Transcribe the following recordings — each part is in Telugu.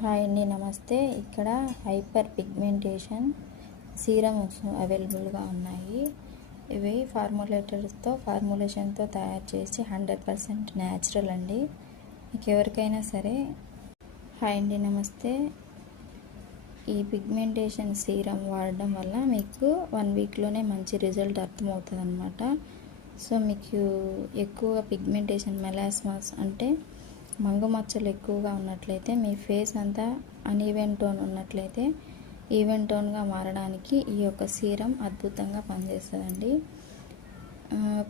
హాయ్ అండి, నమస్తే. ఇక్కడ హైపర్ పిగ్మెంటేషన్ సీరమ్స్ అవైలబుల్గా ఉన్నాయి. ఇవి ఫార్ములేషన్తో తయారు చేసి 100% న్యాచురల్ అండి. మీకు ఎవరికైనా సరే. హాయ్ అండి, నమస్తే. ఈ పిగ్మెంటేషన్ సీరం వాడడం వల్ల మీకు 1 వీక్లోనే మంచి రిజల్ట్ అర్థమవుతుంది అన్నమాట. సో మీకు ఎక్కువ పిగ్మెంటేషన్ మెలాస్మాస్ అంటే మంగు మచ్చలు ఎక్కువగా ఉన్నట్లయితే, మీ ఫేస్ అంతా అన్ఈవెన్ టోన్ ఉన్నట్లయితే ఈవెన్ టోన్గా మారడానికి ఈ యొక్క సీరం అద్భుతంగా పనిచేస్తుందండి.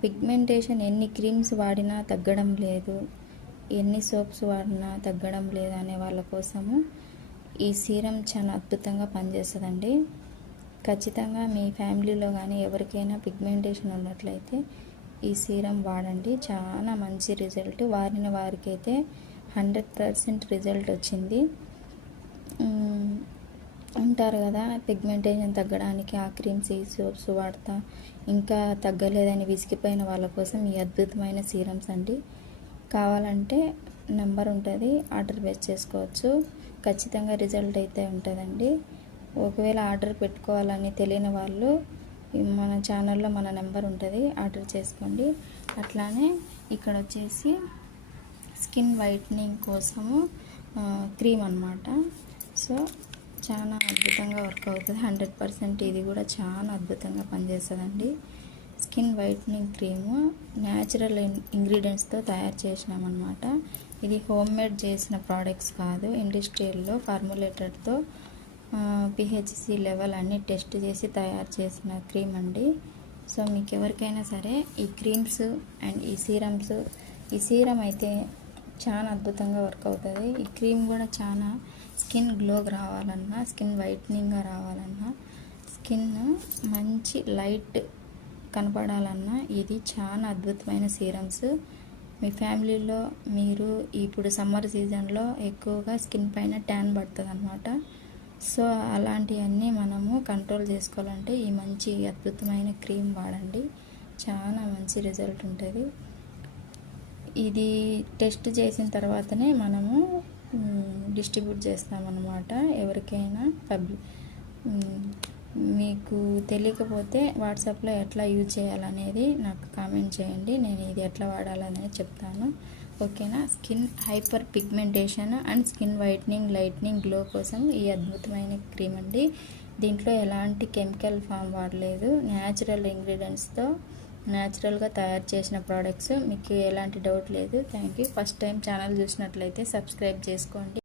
పిగ్మెంటేషన్ ఎన్ని క్రీమ్స్ వాడినా తగ్గడం లేదు, ఎన్ని సోప్స్ వాడినా తగ్గడం లేదు అనే వాళ్ళ కోసము ఈ సీరం చాలా అద్భుతంగా పనిచేస్తుందండి. ఖచ్చితంగా మీ ఫ్యామిలీలో కానీ ఎవరికైనా పిగ్మెంటేషన్ ఉన్నట్లయితే ఈ సీరం వాడండి. చాలా మంచి రిజల్ట్, వారిన వారికైతే 100% రిజల్ట్ వచ్చింది. అంటారు కదా, పిగ్మెంటేషన్ తగ్గడానికి ఆ క్రీమ్స్ ఈ సోప్స్ వాడతా ఇంకా తగ్గలేదని విసిగిపోయిన వాళ్ళ కోసం ఈ అద్భుతమైన సీరమ్స్ అండి. కావాలంటే నెంబర్ ఉంటుంది, ఆర్డర్ బేస్ చేసుకోవచ్చు. ఖచ్చితంగా రిజల్ట్ అయితే ఉంటుందండి. ఒకవేళ ఆర్డర్ పెట్టుకోవాలని తెలియని వాళ్ళు మన ఛానల్లో మన నెంబర్ ఉంటుంది, ఆర్డర్ చేసుకోండి. అట్లానే ఇక్కడ వచ్చేసి స్కిన్ వైట్నింగ్ కోసము క్రీమ్ అన్నమాట. సో చాలా అద్భుతంగా వర్క్ అవుతుంది. 100% ఇది కూడా చాలా అద్భుతంగా పనిచేస్తుందండి. స్కిన్ వైట్నింగ్ క్రీము న్యాచురల్ ఇంగ్రీడియంట్స్తో తయారు చేసినామన్నమాట. ఇది హోమ్ మేడ్ చేసిన ప్రోడక్ట్స్ కాదు, ఇండస్ట్రియల్లో ఫార్ములేటెడ్తో పిహెచ్సి లెవెల్ అన్నీ టెస్ట్ చేసి తయారు చేసిన క్రీమ్ అండి. సో మీకు ఎవరికైనా సరే ఈ క్రీమ్స్ అండ్ ఈ సీరమ్స్, ఈ సీరం అయితే చాలా అద్భుతంగా వర్క్ అవుతుంది. ఈ క్రీమ్ కూడా చాలా స్కిన్ గ్లోగా రావాలన్నా, స్కిన్ వైట్నింగ్గా రావాలన్నా, స్కిన్ మంచి లైట్ కనపడాలన్నా ఇది చాలా అద్భుతమైన సీరమ్స్. మీ ఫ్యామిలీలో మీరు ఇప్పుడు సమ్మర్ సీజన్లో ఎక్కువగా స్కిన్ పైన ట్యాన్ పడుతుంది అన్నమాట. సో అలాంటివన్నీ మనము కంట్రోల్ చేసుకోవాలంటే ఈ మంచి అద్భుతమైన క్రీమ్ వాడండి, చాలా మంచి రిజల్ట్ ఉంటుంది. ఇది టెస్ట్ చేసిన తర్వాతనే మనము డిస్ట్రిబ్యూట్ చేస్తామన్నమాట ఎవరికైనా మీకు తెలియకపోతే వాట్సాప్లో ఎట్లా యూజ్ చేయాలనేది నాకు కామెంట్ చేయండి, నేను ఇది ఎట్లా వాడాలనేది చెప్తాను. ఓకేనా. Skin hyper pigmentation and skin whitening, lightning, glow కోసం ఈ అద్భుతమైన క్రీమ్ అండి. దీంట్లో ఎలాంటి కెమికల్ ఫామ్ వాడలేదు, న్యాచురల్ ఇంగ్రీడియంట్స్తో న్యాచురల్గా తయారు చేసిన ప్రోడక్ట్స్. మీకు ఎలాంటి డౌట్ లేదు. Thank you. First time channel చూసినట్లయితే సబ్స్క్రైబ్ చేసుకోండి.